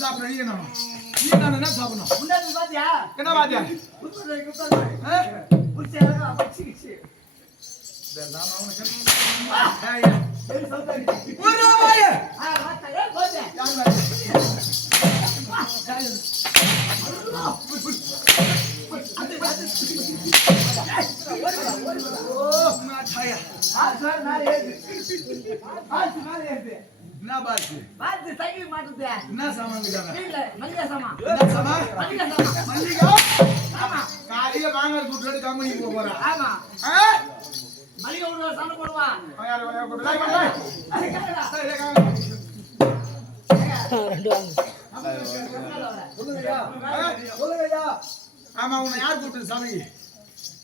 சாப்பிடணும் என்ன சாப்பிடணும் என்ன பாத்தியா என்ன பாத்து பாத்து சைக்கிள் மாட்டுது என்ன சாமான் இல்ல மல்லிகா சாமான் என்ன சாமான் மல்லிகா ஆமா காலையில வாங்கல் கூட்டிட்டு கம்பெனிக்கு போறா ஆமா மல்லிகா ஒரு சாமான் போடுவா யார் போடுறா சொல்லுங்கய்யா ஆமா உன்னை யார் கூப்பிட்டு சாமி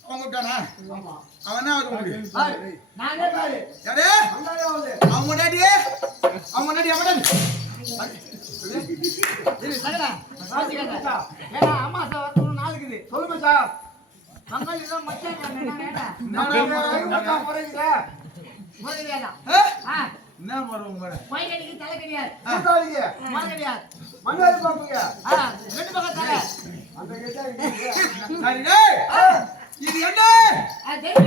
அவன் கூப்பிட்டானா அவன் என்ன முடியும் நானே பாரு யாரே அவன் முன்னாடி அம்மா சார் நாளைக்கு சொல்லுங்க சார் என்ன மரம் தலை கிடையாது மண்ணாடி பாப்புங்க ரெண்டு பக்கம் தலை இது என்ன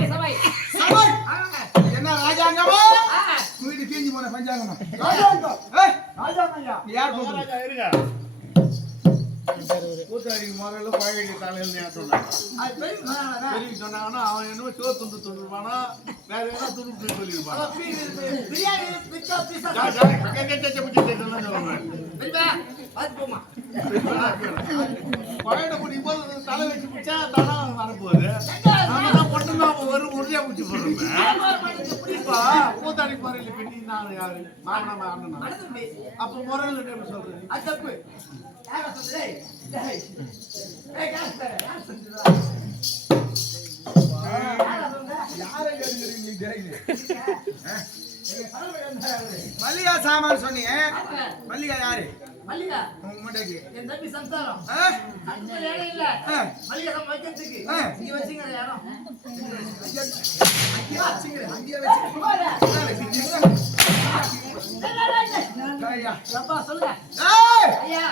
சபை சபை என்ன ராஜாங்கமா வீட்டு தீஞ்சு போன பஞ்சாங்கமா ராஜாங்கம்யா யார் ராஜா இருங்க கூத்தாடி முதல்ல பாயடி தலையில சொன்னாங்க அது பெரிய சொன்னாங்கன்னா அவன் என்ன சோறு துண்டுவானா வேற என்ன துண்டு சொல்லிருப்பான் பிரியாணி பிச்சா பீஸா பாயட முடியும் போது தலை வச்சு பிடிச்சா தானா வரப்போகுது மட்டும்தான் ஒரு உறுதியா பிடிச்சி போடுறேன் கூத்தாடி முறையில் பெண்ணி நான் யாரு மாமனா அண்ணனா அப்ப முறையில் எப்படி சொல்றேன் அது தப்பு மல்லிகா சாமான் சொன்னீங்க மல்லிகா யாரு மல்லிகா உங்ககிட்ட என் தம்பி சந்தானம் அந்த வேலை இல்ல மல்லிகா சாமான் வைக்கிறதுக்கு நீ வச்சீங்க யாரும் அங்கேயே வச்சீங்க ஐயா அப்பா சொல்லுங்க ஐயா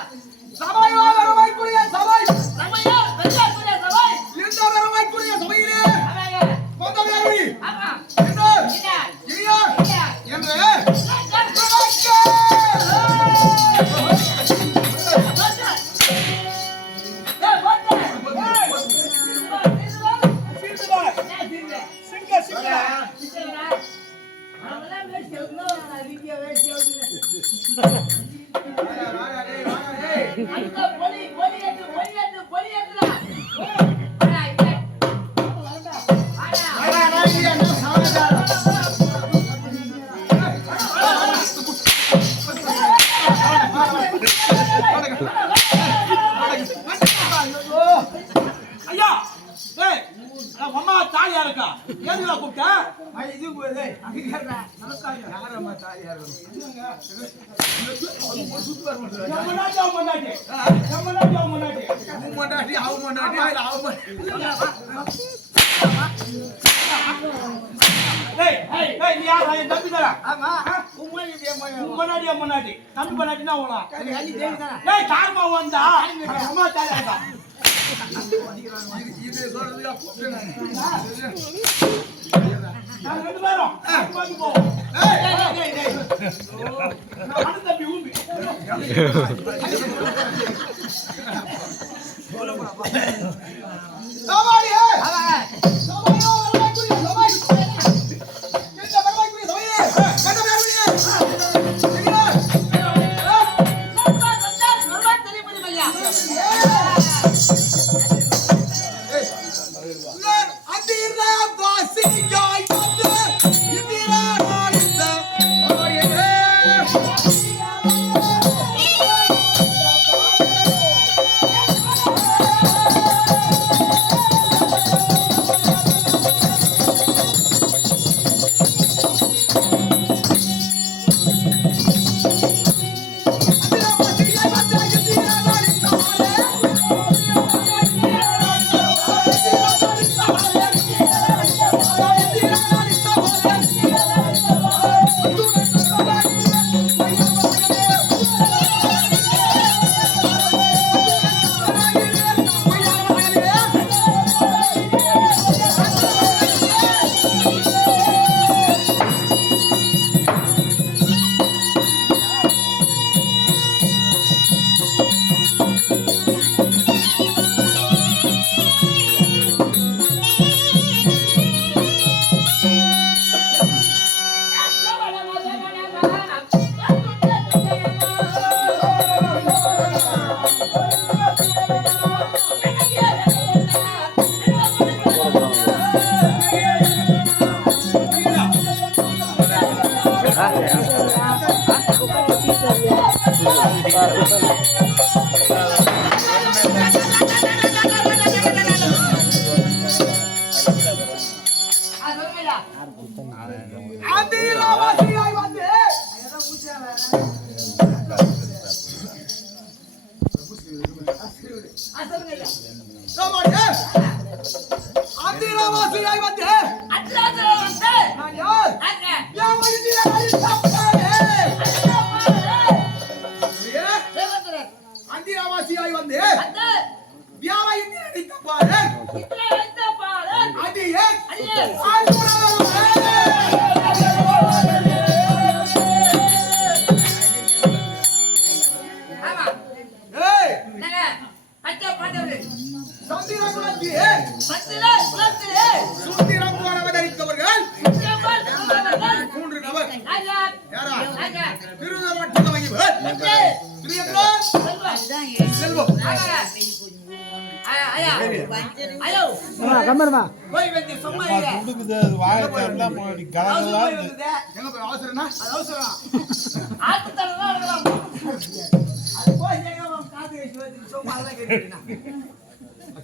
சபையோ வரவைக்குரிய சபை சபையோ வெச்சக்குரிய சபை இந்த வரவைக்குரிய சபையிலே கொண்டவேரி ஆமா என்ன இல்லையா என்று ஐயா அம்மா தாலியா இருக்கா ஏதுல கூப்பிட்டா இது நமஸ்காரம் யாரம்மா தாலியா முன்னாடி தம்பி பண்ணாட்டினா காரமா வந்தா அம்மா தாலியா இருக்கா இது சொல்றதுக்கு ரெண்டு பேரும் தம்பி ஊம்பி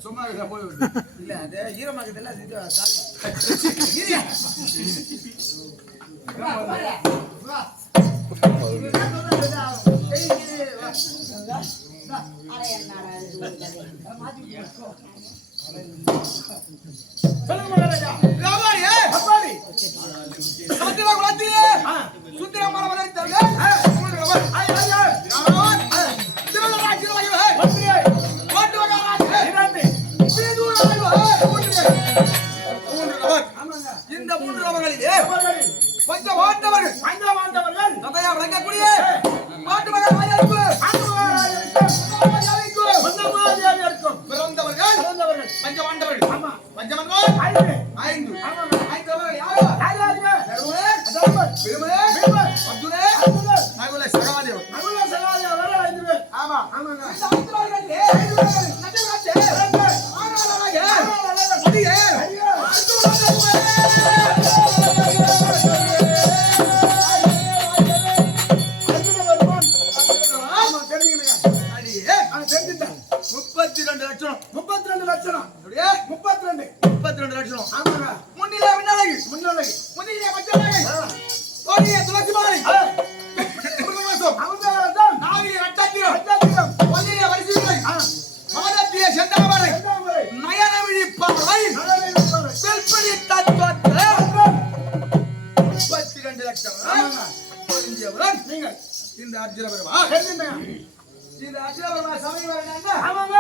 சும்மா போய் இல்ல அது ஈரமாக்குதுல்ல இந்த மூன்று நபர்களிலே பஞ்சவாண்டவர்கள் கதையா விளங்கக்கூடிய மாட்டுமகன் பிறந்தவர்கள் பஞ்சவாண்டவர்கள் பஞ்சமன்கள் 5 இந்த அர்ஜுன பெருமா இந்த அர்ஜுன பெருமா சமயம் வரணும்னா ஆமாங்க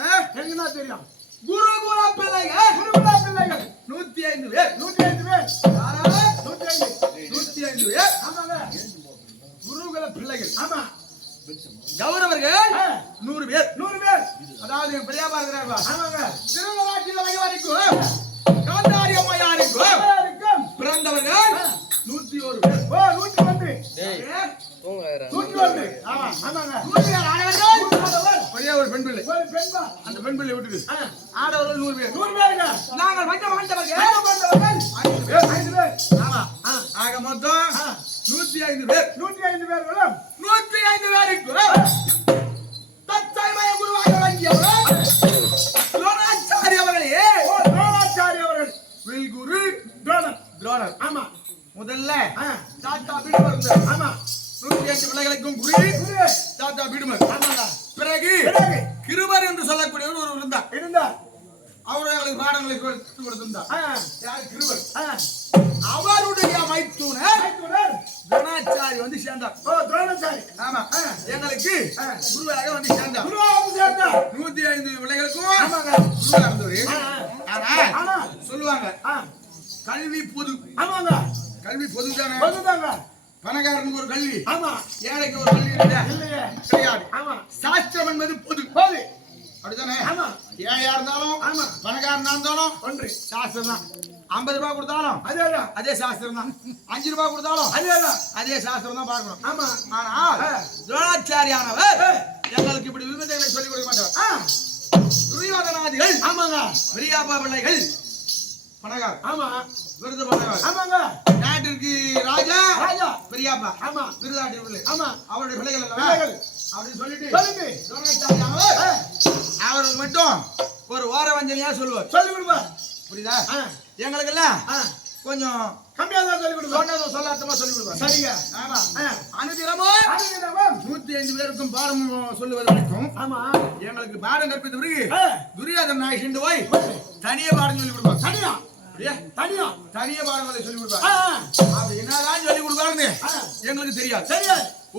எனக்கு என்ன தெரியும்? குருகுல பிள்ளைகள் 105 பேர். 105 பேர். 105 பேர். ஆமாங்க. குருகுல பிள்ளைகள். ஆமா. கௌரவர்கள் 100 பேர். 100 பேர். அதாவது பெரியப்பா இருக்கிறார்களா? ஆமாங்க. திருவராட்சியில வரைக்கும் காந்தாரி அம்மையாருக்கும் பிறந்தவர்கள் 101 பேர். ஓ 101. ஆமா ஆமாங்க. 100 பேர் ஆடவர்கள். ஒரே ஒரு பெண் பிள்ளை. ஒரு பெண்பா. அந்த பெண் பிள்ளை விட்டுது. ஆடவர்கள் 100 பேர். 100 பேருங்க. நாங்கள் வந்தவர்கள் 5 பேர். 5 பேர். ஆமா. ஆக மொத்தம் 105 பேர். 105 பேர்களும் 105 பேருக்கு தற்சமய குருவாக வழங்கியவர் துரோணாச்சாரி அவர்களே. ஓ துரோணாச்சாரி அவர்கள். வில் குரு துரோணர். ஆமா. முதல்ல தாத்தா பீடுமர். ஆமா. 105 பிள்ளைகளுக்கும் குரு தாத்தா பீடுமர். ஆமாங்க. பிறகு கிருபர் என்று சொல்லக்கூடியவர் ஒரு இருந்தார். அவர்களுக்கு பாடங்களை கற்றுக் கொடுத்திருந்தார். யார்? கிருபர். அவருடைய மைத்துனர் துரோணாச்சாரி வந்து சேர்ந்தார். ஓ துரோணாச்சாரி. ஆமா. எங்களுக்கு குருவாக வந்து சேர்ந்தார். 105 பிள்ளைகளுக்கும் குருவாக இருந்தவர். ஆனா சொல்லுவாங்க கல்வி பொது. ஆமாங்க. கல்வி பொதுதாங்க. பணக்காரனுக்கு ஒரு கல்வி. ஆமா. ஏழைக்கு ஒரு கல்வி இல்லையே. கிடையாது. ஆமா. சாஸ்திரம் என்பது பொது. அப்படிதானே? ஆமா. ஏழையா இருந்தாலும் ஆமா பணக்காரனா இருந்தாலும் ஒன்று சாஸ்திரம் தான். 50 ரூபாய் கொடுத்தாலும் அதே சாஸ்திரம் தான். 5 ரூபாய் கொடுத்தாலும் அதே சாஸ்திரம் தான் பார்க்கணும். ஆமா. ஆனால் துரோணாச்சாரியானவர் எங்களுக்கு இப்படி விருதுகளை சொல்லிக் கொடுக்க மாட்டார். துரியோதனாதிகள் ஆமாங்க பெரியாப்பா பிள்ளைகள் பணக்கார. ஆமா. விருது பணக்கார. ஆமாங்க. நாட்டிற்கு ராஜா பெரியாப்பா. ஆமா. விருதாட்டி பிள்ளை. ஆமா. அவருடைய பிள்ளைகள் எல்லாம் அப்படின்னு சொல்லிட்டு துரோணாச்சாரியானவர் அவர் மட்டும் ஒரு ஓரவஞ்சனையா சொல்லுவார். சொல்லி கொடுப்பார். புரியுதா? எங்களுக்கு எல்லாம் கொஞ்சம் கம்மியா தான் சொல்லி கொடுப்பார். சொல்லாத்தமா சொல்லி கொடுப்பார். சரிங்க. ஆமா. அனுதினமும் 105 பேருக்கும் பாடம் சொல்லுவது வரைக்கும் ஆமா எங்களுக்கு பாடம் கற்பித்த பிறகு துரியோதன நாயகன் போய் தனியா பாடம் சொல்லி கொடுப்பார். தனியா பாடங்களை சொல்லி கொடுப்பார். அப்படி என்னதான் சொல்லி கொடுப்பாருன்னு எங்களுக்கு தெரியாது.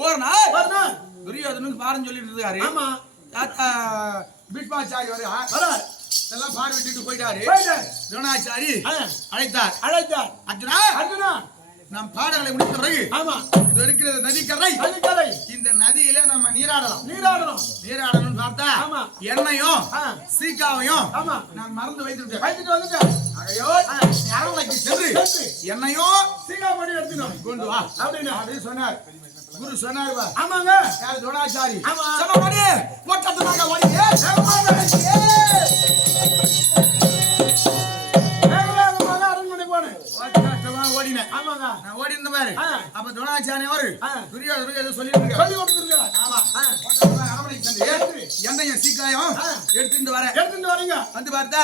ஒரு நாள் துரியோதனுக்கு பாடம் சொல்லிட்டு இருக்காரு. ஆமா. தாத்தா பீஷ்மாச்சாரி எல்லாம் பாடு விட்டுட்டு போயிட்டாரு. துரோணாச்சாரி அழைத்தார். அர்ஜுனா நாம் பாடங்களை முடித்த பிறகு ஆமா இது இருக்கிற நதிக்கரை இந்த நதியில நம்ம நீராடணும் பார்த்தா ஆமா எண்ணெயும் சீக்காவையும் ஆமா நான் மறந்து வைத்துட்டேன். ஆகையோ அரண்மனைக்கு சென்று எண்ணெயும் சீக்காவை எடுத்துக்கணும் கொண்டு வா அப்படின்னு சொன்னார். குரு சொன்னார். ஆமாங்க. யார்? துரோணாச்சாரி. ஆமா. சொன்னபடி போட்டதுனால ஓடியே அரண்மனை போனேன். ஓடினேன். ஆமாங்க. நான் ஓடி இருந்த மாதிரி அப்ப துரோணாச்சாரி அவரு துரியோதனுக்கு ஏதோ சொல்லி கொடுத்துருக்காரு. ஆமா. அரண்மனைக்கு சென்று எண்ணெயும் சீக்காயும் எடுத்துட்டு வரீங்க. வந்து பார்த்தா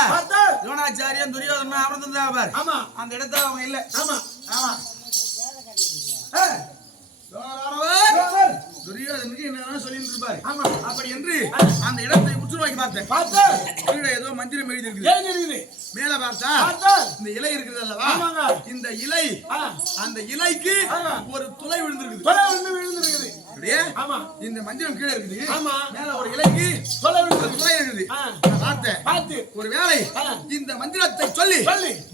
துரோணாச்சாரியும் துரியோதனும் அமர்ந்திருந்தாங்க பாரு. ஆமா. அந்த இடத்துல அவங்க இல்ல. ஆமா. ஆமா. துரியோதனுக்கு என்ன சொல்லிட்டு இருப்பாரு. ஆமா. அப்படி என்று அந்த இடத்தை உற்று நோக்கி பார்த்தேன். ஏதோ மந்திரம் எழுதி இருக்குது. மேல பார்த்தா இந்த இலை இருக்குது அல்லவா? இந்த இலை அந்த இலைக்கு ஒரு துளை விழுந்திருக்குது. அப்படியே இந்த மந்திரம் கீழே இருக்குது. ஆமா. மேல ஒரு இலைக்கு துளை இருக்குது. பார்த்தேன் ஒரு வேளை இந்த மந்திரத்தை சொல்லி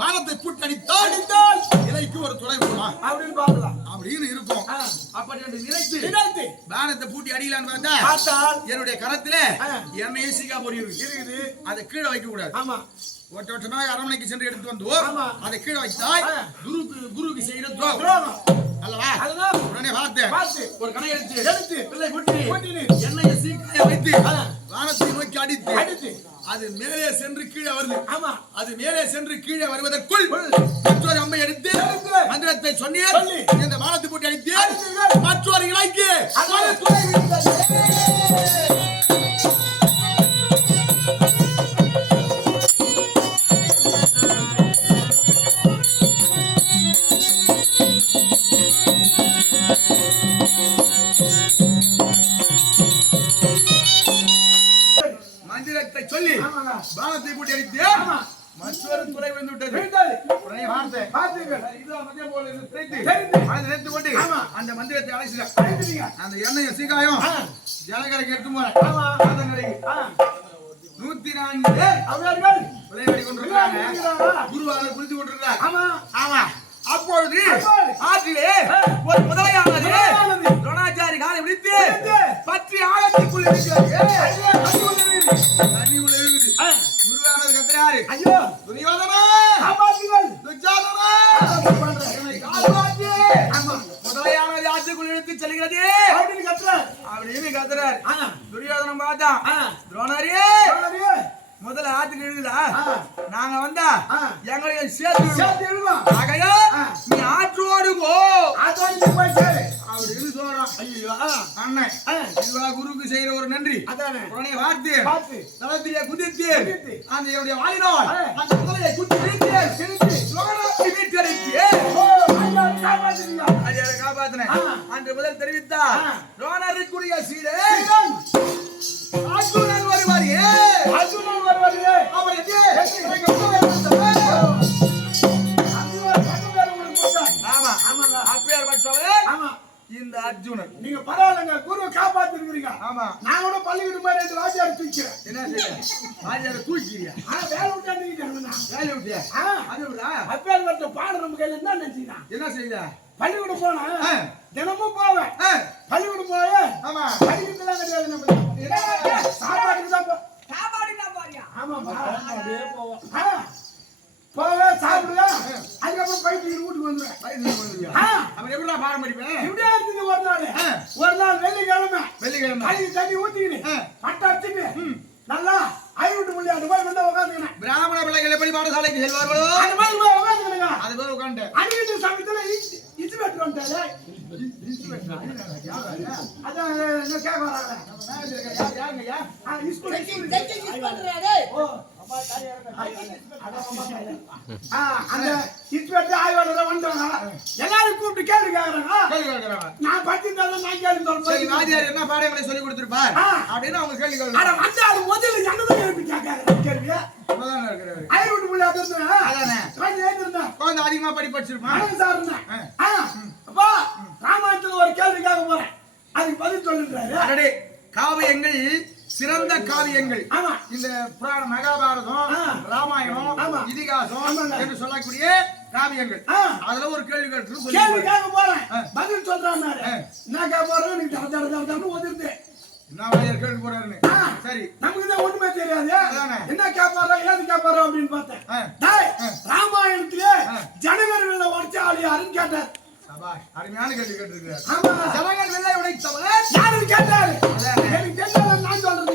பானத்தை புட்டடித்தால் இலைக்கு ஒரு துளை விடுமா அப்படின்னு பார்க்கலாம் அப்படின்னு இருக்கும். அப்படி என்று நினைத்து பானத்தை பூட்டி அடிக்கலான்னு பார்த்தா என்னுடைய கரத்துல எண்ணெய் சீக்கா பொறி இருக்குது. அதை கீழே வைக்க கூடாது. ஆமா. ஒட்டமாக அரண்மனைக்கு சென்று எடுத்து வந்து அதை கீழே வைத்தால் குருவுக்கு செய்கிற துரோகம் அல்லவா? உடனே பார்த்தேன் ஒரு கணை எடுத்து பிள்ளை கூட்டி எண்ணெயை சீக்காய வைத்து வானத்தை நோக்கி அடித்து அது மேலே சென்று கீழே வருது. ஆமா. அது மேலே சென்று கீழே வருவதற்குள் மற்றொரு அம்பை எடுத்து மந்திரத்தை சொன்னேன். இந்த வானத்தை போட்டு அடித்து மற்றொரு இலைக்கு சொல்லி பானத்தை போட்டு அடித்து மற்றொரு துறை வந்து விட்டது. அந்த மந்திரத்தை அழைச்சிட்டேன். அந்த எண்ணெய் சீக்காயம் ஜலகரைக்கு எடுத்து போறேன். 44 அவர்கள் விளையாடி கொண்டிருக்கிறாங்க. குருவானவர் குளித்து கொண்டிருக்கிறார். ஆமா. அப்பொழுது ஆற்றிலே ஒரு முதலையானது துரோணாச்சாரி காலை விழித்து பற்றி ஆழத்திற்குள் இருக்கிறது. தண்ணி உள்ள இருக்குது. குருவானவர் கத்துறாரு, ஐயோ துரியோதனா காப்பாற்றுங்கள், துச்சாதனா காப்பாற்று. முதலையானது ஆற்றுக்குள் இழுத்து செல்கிறது அப்படின்னு கத்துறாரு. துரியோதனம் பார்த்தா, துரோணரே முதல்ல ஆத்துக்கு எழுதுதா, நாங்க வந்தா எங்களையும் சேர்த்து ஆகையா நீ ஆற்றோடு போ அப்படின்னு சொல்றான். ஐயோ அண்ணன் இதுவா குருக்கு செய்யற ஒரு நன்றி. உடனே வார்த்தை தளத்திலே குதித்து அந்த என்னுடைய வாழினால் அந்த முதலையை குத்தி காப்பாத்தினேன் அன்று முதல் தெரிவித்தார். ரோனருக்குரிய சீடே அர்ஜுனன் வருவார். இந்த அர்ஜுனன் நீங்க பரவாயில்லைங்க, குரு காப்பாத்தி இருக்கிறீங்க. ஆமா, நான் கூட பள்ளிக்கூட மாதிரி வாத்தியார் தூக்கிறேன். என்ன செய்ய வாத்தியார தூக்கிறியா? வேலை விட்டா நீங்க வேலை விட்டியா? அப்பேர் வட்ட பாடு நம்ம கையில என்ன நினைச்சீங்க? என்ன செய்ய பள்ளிக்கூட போனா தினமும் போவேன். பள்ளிக்கூட போய ஆமா படிக்கிறதுலாம் கிடையாது. நம்ம சாப்பாட்டுக்கு தான் போறியா? ஆமா அப்படியே போவோம். போவே சாப்பிடுவேன், அதுக்கப்புறம் பைக்கு வீட்டுக்கு வந்துடுவேன். அப்புறம் எப்படிடா பாடம் படிப்பேன்? இப்படியே இருக்குது. ஒரு நாள் வெள்ளிக்கிழமை அதுக்கு தண்ணி ஊத்திக்கிட்டு பட்டை அடிச்சுட்டு நல்லா ஐவிட்டு மொழி அந்த மாதிரி வந்து உட்காந்துக்கினேன். பிராமண பிள்ளைகள் எப்படி பாடசாலைக்கு செல்வார்களோ அந்த மாதிரி போய் உட்காந்துக்கினுங்க. அது போய் உட்காந்து அடிக்கிட்டு சமயத்துல இச்சு பெற்று வந்துட்டாரு. அதான் என்ன கேட்க வராங்க எல்லாரும் கூப்பிட்டு கேள்வி கேக்குறாங்க. நான் படிச்சிருந்தாலும் நான் கேள்வி சொல்றேன். என்ன பாடங்களை சொல்லி கொடுத்துருப்பார் அப்படின்னு அவங்க கேள்வி கேட்கறாங்க. வந்து முதல்ல என்னதான் கேள்வி கேட்கறாங்க. கேள்வி ஐரோட்டு புள்ளி குழந்தை அதிகமா படிச்சிருப்பான் சார். அப்பா ராமாயணத்துல ஒரு கேள்வி கேட்க போறேன், அதுக்கு பதில் சொல்லுறாரு. காவியங்கள் சிறந்த காவியங்கள் இந்த புராண மகாபாரதம், ராமாயணம், இதிகாசம் என்று சொல்லக்கூடிய காவியங்கள். அதுல ஒரு கேள்வி கேட்க போறேன், பதில் சொல்றான். என்ன கேட்க போறேன் எனக்கு ஒதுருது. என்ன கேள்வி போறாருன்னு சரி நமக்கு தான் ஒண்ணுமே தெரியாது. என்ன கேட்பாரோ ஏது கேட்பாரோ அப்படின்னு பார்த்தேன். ராமாயணத்திலே ஜனகர் வெள்ள உடைச்ச ஆள் யாருன்னு கேட்டார். அருமையான கேள்வி கேட்டிருக்கிறார். ஜனகர் வெள்ளை உடைத்தவர் யாருன்னு கேட்டாரு. எனக்கு கேட்டாரு நான் சொல்றதுக்கு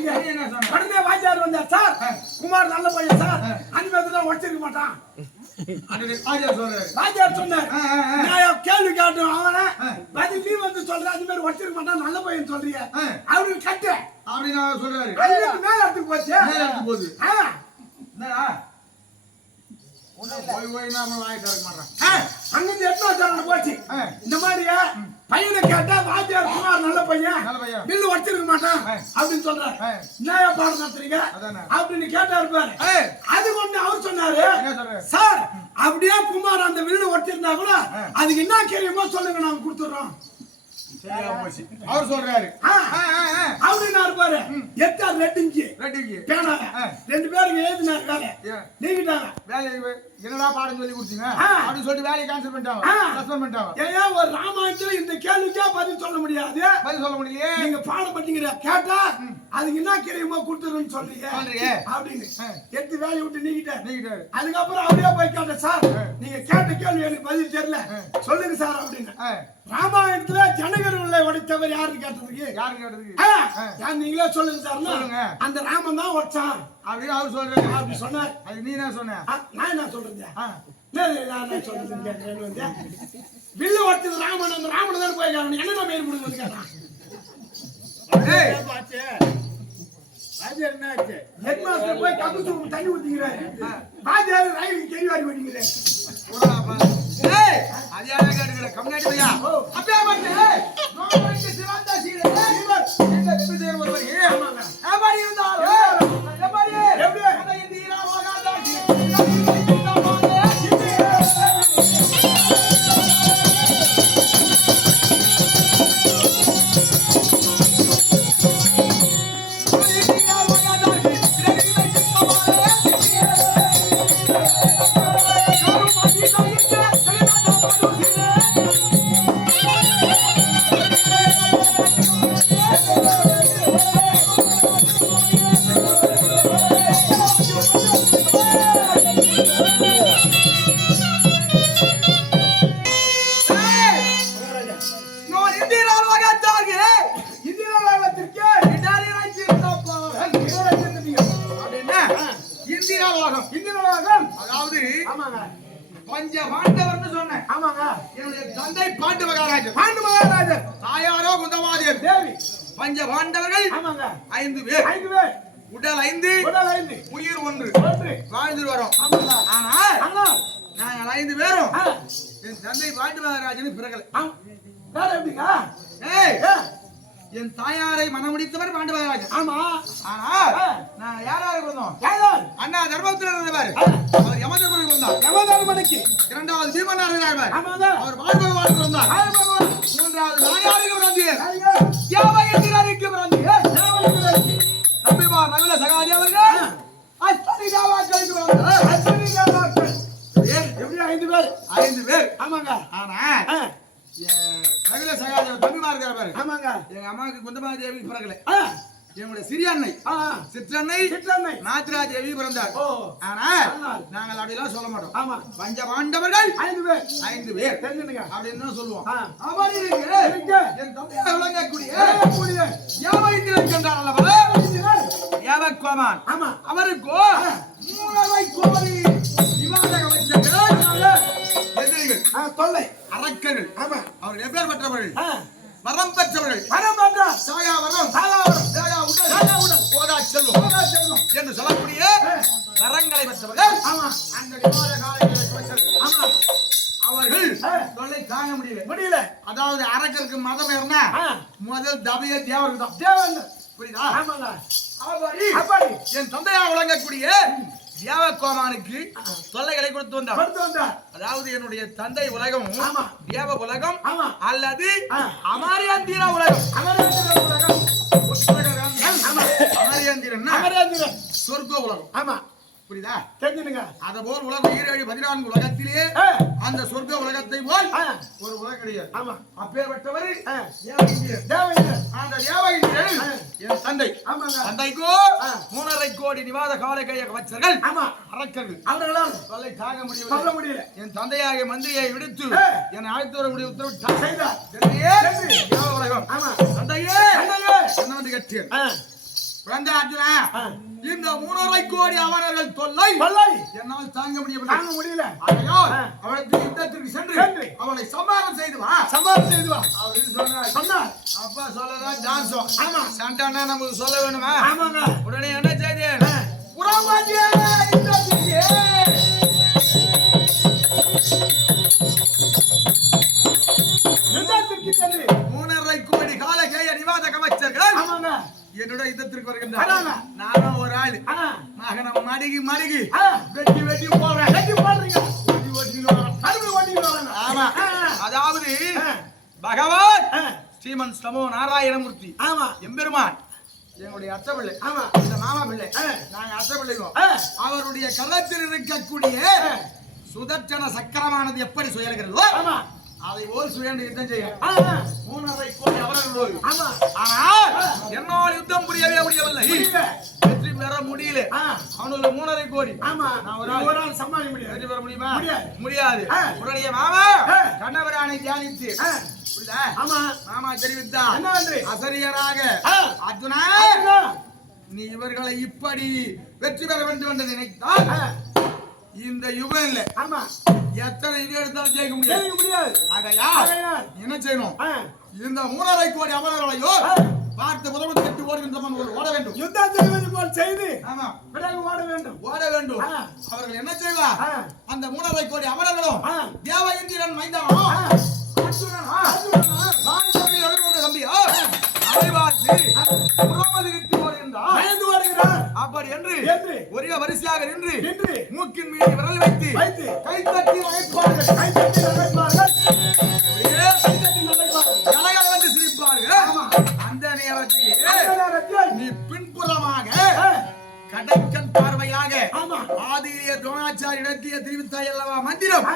உடனே வாத்தியார் வந்தார். சார் குமார் நல்ல பையன் சார், அந்த மாதிரி உடைச்சிருக்க மாட்டான். வாத்தியார் சொன்னார் நான் கேள்வி கேட்டோம் அவனை பதில் நீ வந்து சொல்ற அந்த மாதிரி உடைச்சிருக்க மாட்டான் நல்ல பையன் சொல்றீங்க அவருக்கு கட்டு அப்படின்னு சொல்றாரு. மேல இடத்துக்கு போச்சு. மேல இடத்துக்கு போகுது. என்னடா அங்கிருந்து எத்தனை போச்சு. இந்த மாதிரியா பையனை கேட்டா வாத்தியார் குமார் நல்ல பையன் பில்லு வச்சிருக்க மாட்டான் அப்படின்னு சொல்றாரு. நியாய பாடம் நடத்துறீங்க அப்படின்னு கேட்டாரு பாரு. அது கொண்டு அவர் சொன்னாரு சார் அப்படியே குமார் அந்த வில்லு வச்சிருந்தா கூட அதுக்கு என்ன கேள்வியோ சொல்லுங்க நாங்க கொடுத்துடுறோம். அவர் சொல்றாரு அவரு என்ன இருப்பாரு எட்டார் ரெட்டிஞ்சு பேனா ரெண்டு பேருக்கு எழுதினாரு வேலை நீக்கிட்டாங்க. வேலை என்னடா பாடம் சொல்லி கொடுத்தீங்க அப்படின்னு சொல்லிட்டு வேலையை கேன்சல் பண்ணிட்டாங்க, சஸ்பெண்ட் பண்ணிட்டாங்க. ஏன் ஒரு ராமாயணத்துல இந்த கேள்விக்கே பதில் சொல்ல முடியாது, பதில் சொல்ல முடியல. நீங்க பாடம் பண்ணீங்க கேட்டா அதுக்கு என்ன கேள்வியோ கொடுத்துருன்னு சொல்றீங்க அப்படின்னு எடுத்து வேலையை விட்டு நீக்கிட்டாரு. அதுக்கப்புறம் அப்படியே போய் கேட்ட சார் நீங்க கேட்ட கேள்வி எனக்கு பதில் தெரியல சொல்லுங்க சார் அப்படின்னு. ராமாயணத்துல ஜனகர் வெள்ளை உடைத்தவர் யாருன்னு கேட்டதுக்கு நீங்களே சொல்லுங்க சார் அந்த ராமன் தான் உடைச்சான் அப்படின்னு அவர் சொல்றாரு. அப்படி சொன்னார். அது நீ என்ன சொன்ன? நான் என்ன சொல்றது? நான் சொல்றது வில்லு உடைச்சது ராமன், அந்த ராமன் தான் போய் என்ன மேல் முடிவு கேட்டான். ஹெட் மாஸ்டர் போய் கப்பு தண்ணி ஊத்திக்கிறாரு. ராஜாரு ரயிலுக்கு கேள்வி பண்ணிக்கிறாரு. கம்னாடி பையா அப்பே வந்து நோய்க்கு சிவந்த சீரே ஒருவர் ஏமாடி இருந்தார். எப்படி அந்த இந்தியா மகாதாசி இந்திரலோகம். இந்திரலோகம். அதாவது ஆமாங்க. பஞ்ச பாண்டவர்னு சொன்னேன். ஆமாங்க. என்னுடைய தந்தை பாண்டு மகாராஜர். பாண்டு மகாராஜர். தாயாரோ குந்தமாதேவி. தேவி. பஞ்ச பாண்டவர்கள். ஆமாங்க. 5 பேர். 5 பேர். உடல் 5. உடல் 5. உயிர் 1. 1. வாழ்ந்து வரோம். ஆமாங்க. ஆனால் நாங்கள் 5 பேரும் ஆ. என் தந்தை பாண்டு மகாராஜனுக்கு பிறகல. வேற எப்படிங்க? ஏய் என் தாயாரை மனமுடித்தவர் பாண்டு மகாராஜன். ஆமா. ஆனால் நான் யாராக இருந்தோம்? யார்? அண்ணா தர்மபுரத்தில் இருந்தவர். அவர் யமதர்மனுக்கு வந்தார். யமதர்மனுக்கு. 2வது பீமனார் இருந்தார். ஆமாங்க. அவர் வாழ்பவர்களுக்கு வந்தார். ஆமாங்க. 3வது நாயாருக்கு பிறந்தார். ஐயா. யாவயந்திரருக்கு பிறந்தார். யாவயந்திரருக்கு. தம்பிமார் நகுல சகாதேவி அவர்கள் அஸ்தனி தேவாக்களுக்கு பிறந்தார். அஸ்தனி தேவாக்கள். எப்படி 5 பேர்? 5 பேர். ஆமாங்க. ஆனா நகுல சகாதேவி தம்பிமார் இருக்கார் பாரு. ஆமாங்க. எங்க அம்மாவுக்கு குந்தமாதேவி பிறகல. என்னுடைய சிறிய அன்னை சிற்றன்னை நாத்ராதேவி பிறந்தார். ஆனா நாங்கள் அப்படிலாம் சொல்ல மாட்டோம். ஆமா. பஞ்ச பாண்டவர்கள் 5 பேர். 5 பேர் தெரிஞ்சுங்க அப்படின்னு தான் சொல்லுவோம். அவர் என் தந்தையாக விளங்கக்கூடிய யாவைந்திரன் என்றார் அல்லவா? யாவக்கோமான். ஆமா. அவருக்கு 3 கோடி விவாதக வச்சங்கள் எதிரிகள் தொல்லை அரக்கர்கள். ஆமா. அவர் எப்பேர் பெற்றவர்கள்? வரம் பெற்றவர்கள். சாயா வரம் தேகா உடல் போதா செல்வம் என்று சொல்லக்கூடிய வரங்களை பெற்றவர்கள். அந்த விவாத காலத்தில் அவர்கள் தொல்லை தாங்க முடியல. அதாவது அரக்கருக்கு மதம் ஏறினா முதல் தபைய தேவருக்கு தான். தேவன் புரியுதா? அப்படி என் தந்தையாக விளங்கக்கூடிய தேவகோமானுக்கு தொல்லைகளை கொடுத்து வந்தார். அதாவது என்னுடைய தந்தை உலகம் தேவ உலகம் அல்லது அமரியந்திர உலகம். அமரியந்திரன் சொர்க்க உலகம். ஆமா புரியுதா? தெரிஞ்சுங்க. அத போல் உலகம் 14 உலகத்திலே அந்த சொர்க்க உலகத்தை போல் ஒரு உலகம் கிடையாது. ஆமா. அப்பேற்பட்டவர் தேவயிந்திரன். அந்த தேவயிந்திரன் என் தந்தை. தந்தைக்கோ 3.5 கோடி நிவாத காவலை கைய வச்சர்கள். ஆமா. அரக்கர்கள். அவர்களால் தொல்லை தாங்க முடியல. என் தந்தையாகிய மந்திரியை விடுத்து என்னை அழைத்து வர முடிய உத்தரவிட்டார். செய்தார். தேவ உலகம். ஆமா. தந்தையே என்ன வந்து கேட்டேன். அர்ஜுனா இந்த 3.5 கோடி அமரர்கள் தொல்லை என்னால் தாங்க முடியல. அவளுக்கு யுத்தத்திற்கு சென்று அவளை சமாதானம் செய்து வா அப்படின்னு சொன்னார். அப்பா சொல்லதான் டான்ஸும். ஆமா. சண்டானா நமக்கு சொல்ல வேணுமா? ஆமாங்க. உடனே என்ன செய்தி? புறமாதியே யுத்தத்திற்கு 3.5 கோடி கால கேய நிவாத கவச்சர்கள். ஆமாங்க. என்னோட யுத்தத்திற்கு வருகின்றார். நானும் ஒரு ஆளு மகனை மடகி வெட்டி போறேன். ஆமா. அதாவது பகவான் ஸ்ரீமன் நமோ நாராயணமூர்த்தி. ஆமா. எம்பெருமான் எங்களுடைய அத்தை பிள்ளை. ஆமா. இந்த மாமா பிள்ளை. நாங்க அத்தை பிள்ளைவோம். அவருடைய கரத்தில் இருக்கக்கூடிய சுதர்சன சக்கரமானது எப்படி சுயல்கிறதோ அதை போல் சுயந்து யுத்தம் செய்ய 3.5 கோடி அவர்களோடு. ஆனால் என்னால் யுத்தம் முடியவில்லை. வெற்றி பெற முடியல. அவனுக்கு 3.5 கோடி. நான் ஒரு ஆள் சமாளிக்க முடியாது. வெற்றி பெற முடியுமா? முடியாது. உடனே மாமா கண்ணவரானை தியானித்து மாமா தெரிவித்தார். அசரியராக அர்ஜுனா நீ இவர்களை இப்படி வெற்றி பெற வேண்டும் என்று நினைத்தால் இந்த யுகம் இல்ல. ஆமா. எத்தனை இது எடுத்தாலும் ஜெயிக்க முடியாது. ஆகையால் என்ன செய்யணும்? இந்த 3.5 கோடி அமரர்களையோ பார்த்து முதல் கெட்டு ஓடுகின்ற ஓட வேண்டும். யுத்தத்தில் போல் செய்து ஆமா பிறகு ஓட வேண்டும். அவர்கள் என்ன செய்வார்? அந்த 3.5 கோடி அமரர்களும் தேவ இந்திரன் மைந்தானோ தம்பியோ அதை பார்த்து அப்படி என்று ஒரே வரிசையாக நின்று மூக்கின் மீது விரல் வைத்து கைத்தட்டி அழைப்பார்கள். அந்த நேரத்தில் நீ பின்புறமாக கடைக்கண் பார்வையாக ஆதிரிய துரோணாச்சாரி இடத்திய தெரிவித்தாய் அல்லவா மந்திரம்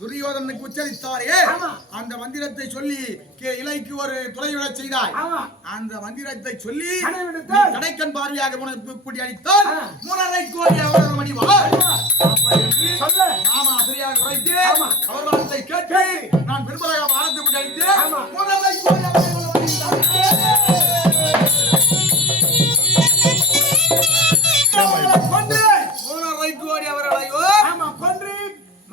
துரியோதனுக்கு உச்சரித்தாரே அந்த மந்திரத்தை சொல்லி இலைக்கு ஒரு துளைவிட செய்தாய். அந்த மந்திரத்தை சொல்லி கடைக்கண் பார்வையாக உனக்கு அளித்தால் 3.5 கோடி அவர்கள் மணிவார் ஆமா சரியாக உரைத்து அவர்களை கேட்டு நான் பின்புறமாக வாழ்த்து விட்டு அளித்து 3.5 கோடி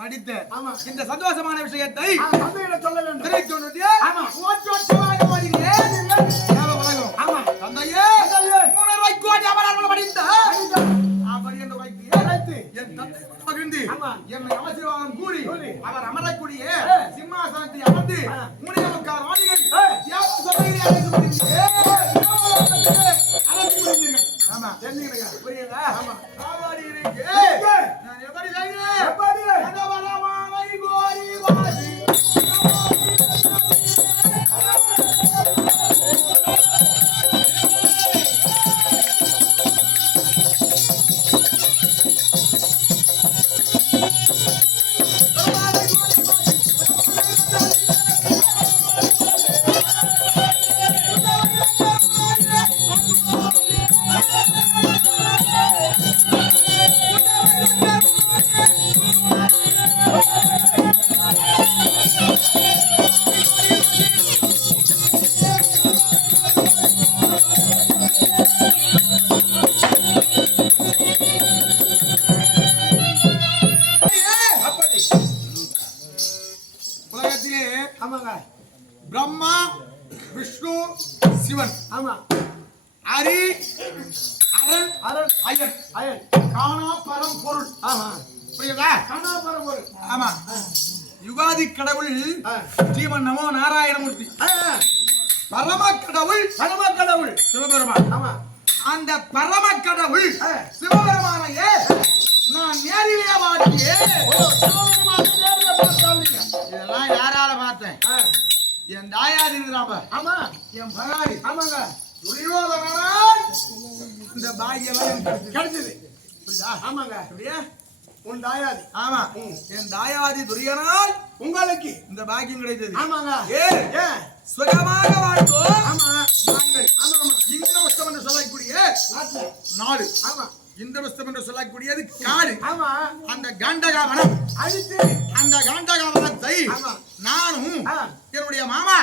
மடித்த ஆமா இந்த சந்தோஷமான விஷயத்தை தந்தையிடம் சொல்ல வேண்டும். தெரிவித்து சொன்னது ஆமா ஓட்டோட்டமாக ஓடினே உலகம் ஆமா தந்தையே 3 கோடி அமரர்கள் படித்த அப்படி என்று வைத்து என் தந்தை மகிழ்ந்து என்னை ஆசீர்வாதம் கூறி அவர் அமரக்கூடிய சிம்மாசனத்தை அமர்ந்து முனியமுக்கார் வாணிகள் ஆமா தெரிஞ்சுக்கிறீங்க புரியுதா ஆமா காவாடி இருக்கு நான் எப்படி எப்படி கதவரமாலை கோரி வாசி பிரம்மா விஷ்ணு சிவன் ஆமா ஹரி அரண் அரண் அயன் அயன் காணா பரம் பொருள் ஆமா புரியுதா காணா பரம் பொருள் ஆமா யுகாதி கடவுள் ஜீவன் நமோ நாராயணமூர்த்தி பரம கடவுள் சிவபெருமான் ஆமா அந்த பரம கடவுள் சிவபெருமானையே நான் நேரிலே பார்த்தேன் இதெல்லாம் யாரால பார்த்தேன் என் தாயாதி இருக்கிறாப்ப ஆமா என் பகாரி ஆமாங்க துரியோதனால் இந்த பாக்கியம் கிடைச்சது புரியுதா ஆமாங்க அப்படியே உன் தாயாதி ஆமா என் தாயாதி துரியனால் உங்களுக்கு இந்த பாக்கியம் கிடைத்தது ஆமாங்க ஏ சுகமாக வாழ்ந்தோம் ஆமா நாங்கள் ஆமா ஆமா இந்திரவஸ்தம் என்று சொல்லக்கூடிய நாடு ஆமா இந்திரவஸ்தம் என்று சொல்லக்கூடியது காடு ஆமா அந்த காண்டகாவனம் அழித்து அந்த காண்டகாவனத்தை நானும் என்னுடைய மாமா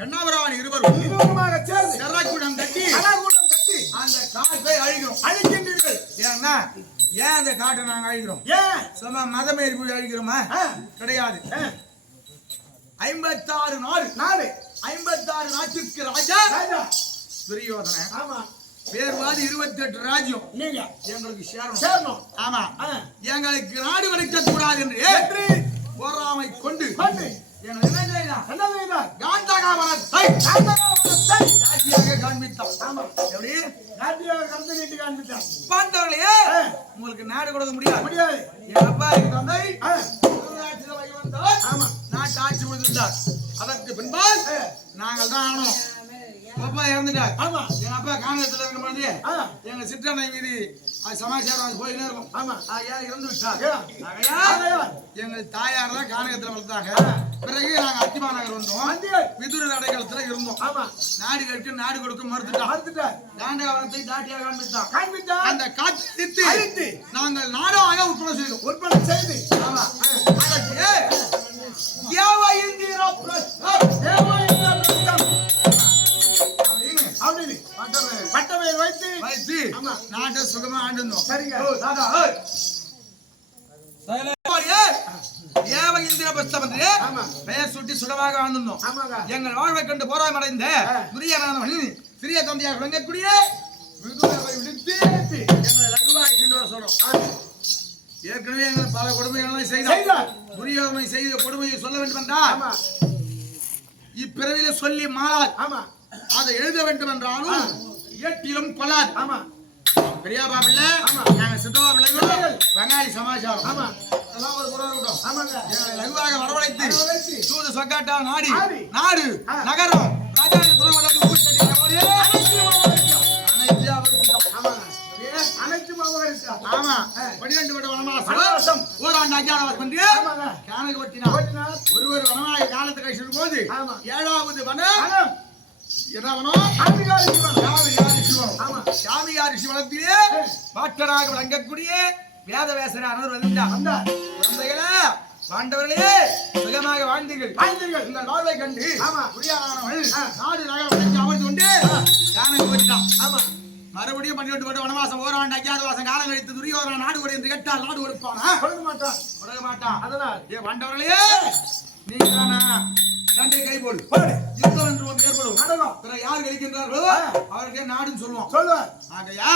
கண்ணாபுரான் இருவருமாக சேர்ந்து கரகுடம் கட்டி அந்த காட்டை அழிக்கின்றீர்கள் ஏன்னா ஏன் அந்த காட்டை நாங்க அழிக்கிறோம் ஏன் சும்மா மதமேறி போய் அழிக்கிறோமா கிடையாது 56 நாடு 56 நாட்டுக்கு ராஜா துரியோதன ஆமா பேர்வாதி 28 ராஜ்யம் நீங்க எங்களுக்கு சேரணும் ஆமா எங்களுக்கு நாடு கிடைக்க கூடாது என்று போராமை கொண்டு என்ன செய்யலாம் காண்டகாவனத்தை ராஜ்யாக காண்பித்தான் ஆமா எப்படி ராஜ்யாக கம்பெனி காண்பித்தான் பாண்டவர்களே உங்களுக்கு நாடு கொடுக்க முடியாது என் அப்பா தந்தை ஆமா நாட்டு ஆட்சி கொடுத்தார் அதற்கு பின்பால் நாங்கள் தான் ஆனோம் அப்பா இறந்துட்டார் ஆமா எங்க அப்பா காங்கிரஸ்ல இருக்க பொழுது எங்க சிற்றனை மீது சமாச்சாரம் போயினே இருக்கும் ஆமா இறந்து விட்டார் எங்கள் தாயார் தான் கானகத்துல வளர்த்தாங்க பிறகு நாங்க அத்திமா நகர் வந்தோம் விதுர அடைக்கலத்துல இருந்தோம் ஆமா நாடு கட்டு நாடு கொடுக்க மறுத்துட்டார் காண்டகாவனத்தை தாட்டியாக காண்பித்தான் அந்த காற்று அழித்து நாங்கள் நாடாக உற்பத்தி செய்து ஆமா அதற்கு தேவ இந்திர பட்டவை வைத்து நாட்டை சுகமா ஆண்டிருந்தோம் பெயர் சுட்டி சுகமாக வாழ்ந்திருந்தோம் எங்கள் வாழ்வை கண்டு போராயம் அடைந்த துரியோதனன் சிறிய தந்தையாக விளங்கக்கூடிய விதுரரை விடுத்து எங்களை லகுவாக கொண்டு வர சொல்றோம் ஏற்கனவே எங்கள் பல கொடுமைகளை செய்தார் துரியோதனை செய்த கொடுமையை சொல்ல வேண்டும் என்றால் இப்பிறவில சொல்லி மாறாது ஆமா அதை எழுத வேண்டும் என்றாலும் ஏட்டிலும் கொள்ளாது ஆமா பெரியா பாபில்ல நாங்க சித்தவா பிள்ளைகள் வங்காளி சமாச்சாரம் ஆமா அதெல்லாம் ஒரு குரல் விட்டோம் ஆமாங்க எங்களை லகுவாக வரவழைத்து சூது சொக்காட்டா நாடு நகரம் ராஜாதி துறவதற்கு ஊர்ச்சட்டி ஆமா 12 வருட வனவாசம் ஓராண்டு அஞ்சாவது வந்து கானக ஒட்டினார் ஒரு வனவாய காலத்தை கழிச்சிருக்கும் போது 7வது வனம் என்ன வனம் சாமியார் சிவனத்திலே பாட்டராக விளங்கக்கூடிய வேதவேசரானவர் வந்தார் குழந்தைகளே பாண்டவர்களே சுகமாக வாழ்ந்தீர்கள் இந்த வாழ்வை கண்டு புரியாதவர்கள் நாடு நகரம் அமர்ந்து கொண்டு கானக ஒட்டினான் ஆமா மறுபடியும் 12 வருட வனவாசம் ஓராண்டு அஜாதவாசம் காலம் கழித்து துரியோதன நாடு கொடு என்று கேட்டால் நாடு கொடுப்பானா? கொடுக்க மாட்டான். அதனால் ஏ வந்தவர்களே நீங்க சண்டை கை போடு யுத்தம் என்று ஒன்று ஏற்படும். யார் கழிக்கின்றார்களோ அவருடைய நாடுன்னு சொல்லுவோம். ஆகையா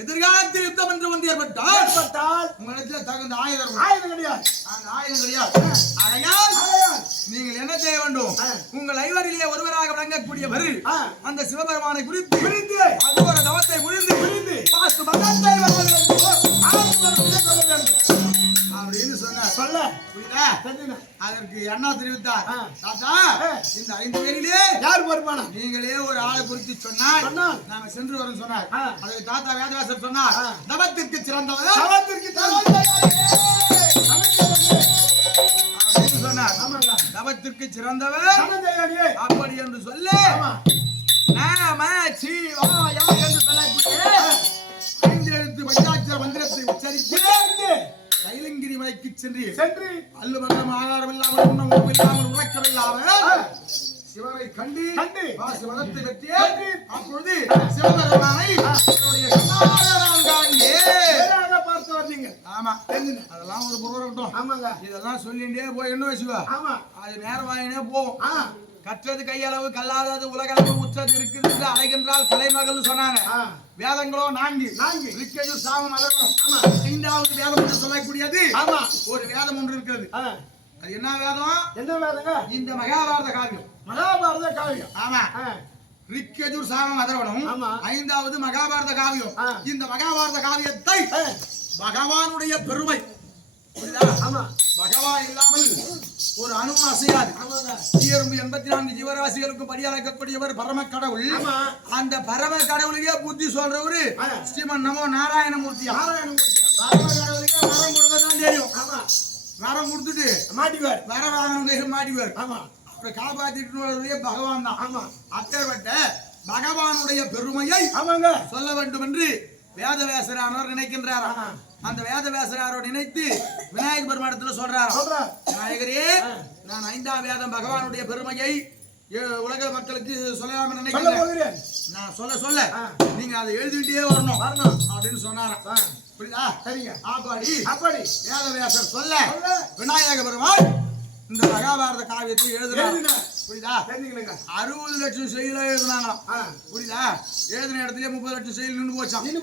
எதிர்காலத்தில் யுத்தம் என்று ஒன்று ஏற்பட்டால் உங்களிடத்துல தகுந்த ஆயுதம் கிடையாது. அந்த ஆயுதம் கிடையாது. ஆகையால் நீங்கள் என்ன செய்ய வேண்டும்? உங்கள் ஐவரிலே ஒருவராக விளங்கக்கூடியவர் அந்த சிவபெருமானை குறித்து அது ஒரு தவத்தை புரிந்து பாஸ்து மதத்தை அப்படின்னு சொல்ல புரியுதா? அதற்கு என்ன தெரிவித்தார்? தாத்தா இந்த 5 பேரிலே யார் பொறுப்பானா? நீங்களே ஒரு ஆளை குறித்து சொன்னால் நாம சென்று வரோம் சொன்னார். அதுக்கு தாத்தா வேதவாசர் சொன்னார், தவத்திற்கு சிறந்தவர் சொன்னார். தவத்திற்கு சிறந்தவர் அப்படி என்று சொல்ல நாம சிவாய என்று சொல்லக்கூடிய 5 எழுத்து பஞ்சாட்சர மந்திரத்தை உச்சரித்து கைலங்கிரி மலைக்கு சென்று அல்லு மகரம் ஆகாரம் இல்லாமல் உண்ண உணவு இல்லாமல் உழைக்கம் இல்லாமல் சிவனை கண்டு சிவனத்தை பற்றி அப்பொழுது சிவபெருமானை பார்த்து வந்தீங்க. ஆமா அதெல்லாம் ஒரு பொருள். ஆமாங்க இதெல்லாம் சொல்லிட்டே போய் என்ன வச்சுக்கோ. ஆமா அது நேரமாயினே போகும். கற்றது கையளவு கல்லாதது உலகளவு உற்றது இருக்குது என்று அழைக்கின்றால் கலைமகள் சொன்னாங்க. வேதங்களோ 4 ரிக்கேஜு சாமம் அதர்வனம். 5வது வேதம் என்று சொல்லக்கூடியது ஒரு வேதம் ஒன்று இருக்கிறது. அது என்ன வேதம்? என்ன வேதங்க? இந்த மகாபாரத காவியம். ஆமா ரிக்கேஜு சாமம் அதர்வனம் 5வது மகாபாரத காவியம். இந்த மகாபாரத காவியத்தை பகவானுடைய பெருமை பகவான் இல்லாமல் ஒரு அணு அசையாது. 84 ஜீவராசிகளுக்கு படியளக்கக்கூடியவர் பரம கடவுள். அந்த பரம கடவுளுக்கே புத்தி சொல்றவரு ஸ்ரீமன் நமோ நாராயணமூர்த்தி. பரம கடவுளுக்கே வரம் கொடுக்கதான் தெரியும். வரம் கொடுத்துட்டு மாட்டிக்குவார். வர வாங்க மாட்டிக்குவார். அப்புறம் காப்பாத்திட்டு பகவான் தான். அப்பேற்பட்ட பகவானுடைய பெருமையை சொல்ல வேண்டும் என்று வேதவியாசரானவர் நினைக்கின்றாரா? அந்த வேதவியாசராரோட நினைத்து விநாயக பெருமானத்துல சொல்றார், விநாயகரே நான் 5ஆம் வேதம் பகவானுடைய பெருமையை உலக மக்களுக்கு சொல்லலாம் நினைக்கிறேன். நான் சொல்ல நீங்க அதை எழுதிட்டே வரணும் அப்படின்னு சொன்னாராம். புரியுதா? சரிங்க. அப்படி வேதவியாசர் சொல்ல விநாயக பெருமான் இந்த மகாபாரத காவியத்தை எழுதுறாங்க. புரியுதா? 60 லட்சம் செயல எழுதுனாங்களாம். புரியுதா? எழுதின இடத்துல 30 லட்சம் செயல் நின்று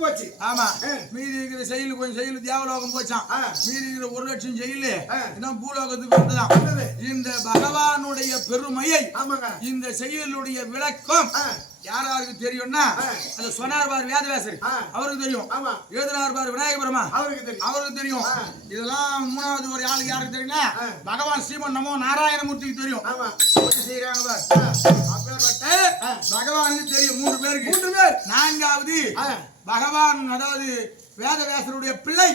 போச்சு. ஆமா மீதி இருக்கிற செயல் கொஞ்சம் செயல் தேவலோகம் போச்சான். மீதி இருக்கிற 1 லட்சம் செயல் இன்னும் பூலோகத்துக்கு வந்ததான். இந்த பகவானுடைய பெருமையை இந்த செயலுடைய விளக்கம் யாராருக்கு தெரியும்னா அது சொன்னார் பாரு வேதவியாசர் அவருக்கு தெரியும். எழுதினார் பாரு விநாயக பெருமா அவருக்கு தெரியும். இதெல்லாம் 3வது ஒரு ஆளுக்கு யாருக்கு தெரியும்னா பகவான் ஸ்ரீமன் நமோ நாராயணமூர்த்திக்கு தெரியும். பகவானுக்கு தெரியும் 3 பேருக்கு. 4வது பகவான் அதாவது வேதவியாசருடைய பிள்ளை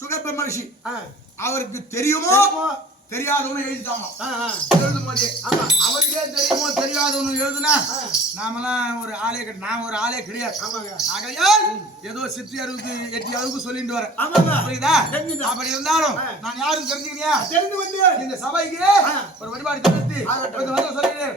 சுகபிரம்ம மகர்ஷி அவருக்கு தெரியுமோ தெரியாதவனு எழுதிட்டாங்க. எழுதும் போதே அவருக்கே தெரியுமோ தெரியாதவனு எழுதுனா நாமெல்லாம் ஒரு ஆளே கிடையாது. ஆகையால் ஏதோ சித்தி 68 அளவுக்கு சொல்லிட்டு வரேன். புரியுதா? அப்படி இருந்தாலும் நான் யாரும் தெரிஞ்சுக்கிறியா தெரிந்து வந்து இந்த சபைக்கு ஒரு வழிபாடு தெரிவித்து சொல்லிடுறேன்.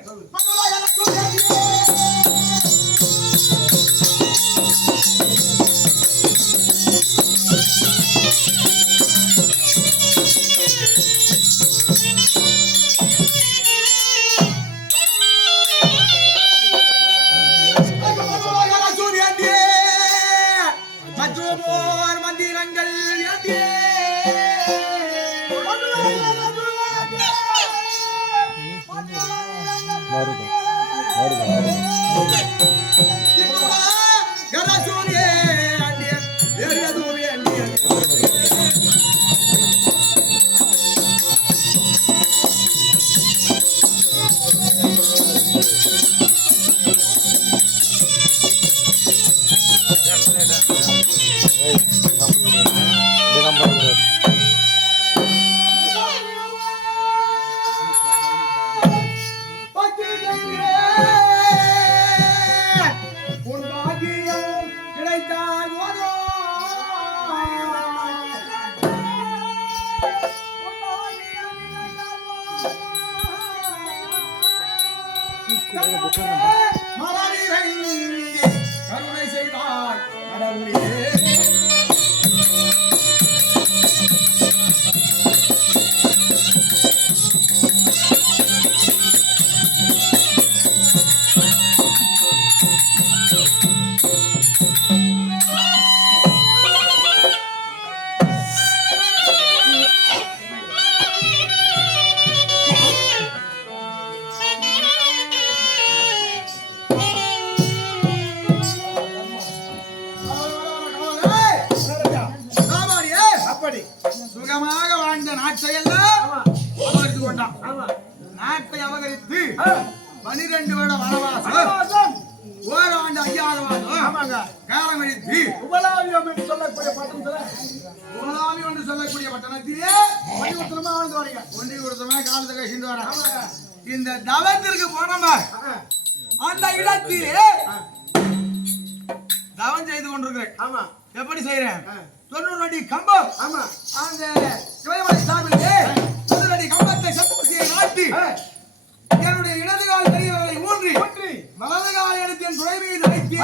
கருணை செய்தார் சுகமாக வாழ்ந்த நாட்டை எல்லாம் அபகரித்து கொண்டான். நாட்டை அபகரித்து 12 வருட வனவாசம் ஓராண்டு 5வது மாதம் காலம் கழித்து உபலாவியம் என்று சொல்லக்கூடிய பட்டணத்துல உபலாவியம் என்று சொல்லக்கூடிய பட்டணத்திலே ஒண்டிகுத்தமா வாழ்ந்து வரீங்க. ஒண்டிகுத்தமா காலத்தை கழிச்சுட்டு வர இந்த தவத்திற்கு போனோமா அந்த இடத்திலே தவம் செய்து கொண்டிருக்கிறேன். ஆமா எப்படி செய்யறேன்? 90 அடி கம்பம். ஆமா அந்த இமயமலை சார்பிலே 90 அடி கம்பத்தை சத்துவசியை நாட்டி என்னுடைய இடது கால் பெரியவர்களை ஊன்றி வலது கால் எடுத்து என் துணை மீது வைத்து